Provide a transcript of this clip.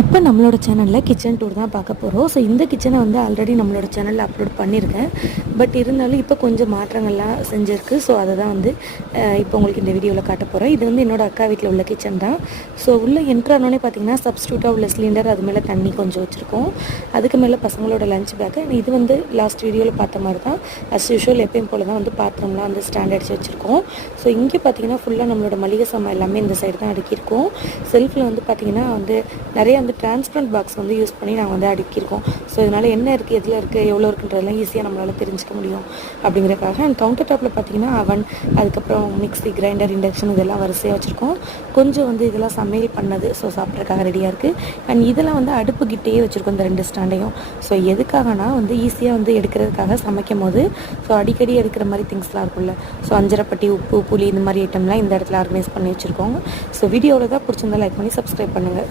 இப்போ நம்மளோட சேனலில் கிச்சன் டூர் தான் பார்க்க போகிறோம். ஸோ இந்த கிச்சனை வந்து ஆல்ரெடி நம்மளோட சேனலில் அப்லோட் பண்ணியிருக்கேன். பட் இருந்தாலும் இப்போ கொஞ்சம் மாற்றங்கள்லாம் செஞ்சுருக்கு. ஸோ அதை தான் வந்து இப்போ உங்களுக்கு இந்த வீடியோவில் காட்ட போகிறேன். இது வந்து என்னோடய அக்கா வீட்டில் உள்ள கிச்சன் தான். ஸோ உள்ளே என்ட்ரானோடனே பார்த்தீங்கன்னா சப்ஸ்டியூட்டாக உள்ள சிலிண்டர், அது மேலே தண்ணி கொஞ்சம் வச்சுருக்கோம். அதுக்கு மேலே பசங்களோட லஞ்ச் பேக்கு. இது வந்து லாஸ்ட் வீடியோவில் பார்த்த மாதிரி தான் அஸ் யூஷுவல் எப்பயும் போல் தான் வந்து பாத்திரம்லாம் வந்து ஸ்டாண்ட் அடிச்சு வச்சுருக்கோம். ஸோ இங்கே பார்த்தீங்கன்னா ஃபுல்லாக நம்மளோட மளிகை சாமான் எல்லாமே இந்த சைடு தான் அடுக்கியிருக்கோம். செல்ஃபில் வந்து பார்த்திங்கன்னா வந்து நிறைய வந்து டிரான்ஸ்பரண்ட் பாக்ஸ் வந்து யூஸ் பண்ணி நாங்கள் வந்து அடுக்கியிருக்கோம். ஸோ இதனால் என்ன இருக்குது, எதில் இருக்குது, எவ்வளோ இருக்குன்றதெல்லாம் ஈஸியாக நம்மளால் தெரிஞ்சுக்க முடியும் அப்படிங்கிறக்காக. அண்ட் கவுண்டர் டாப்பில் பார்த்தீங்கன்னா அவன், அதுக்கப்புறம் மிக்ஸி, கிரைண்டர், இண்டக்ஷன் இதெல்லாம் வரிசையாக வச்சுருக்கோம். கொஞ்சம் வந்து இதெல்லாம் சமையல் பண்ணது, ஸோ சாப்பிட்றதுக்காக ரெடியாக இருக்குது. அண்ட் இதெல்லாம் வந்து அடுப்புக்கிட்டேயே வச்சுருக்கோம் இந்த 2 ஸ்டாண்டையும். ஸோ எதுக்காகனா வந்து ஈஸியாக வந்து எடுக்கிறதுக்காக சமைக்கும் போது ஸோ அடிக்கடி எடுக்கிற மாதிரி திங்ஸ்லாம் இருக்கும்ல. ஸோ அஞ்சரைப்பட்டி, உப்பு, புளி இந்த மாதிரி ஐட்டம்லாம் இந்த இடத்துல ஆர்கனைஸ் பண்ணி வச்சுருக்கோம். ஸோ வீடியோவில் தான் பிடிச்சிருந்தா லைக் பண்ணி சப்ஸ்கிரைப் பண்ணுங்கள்.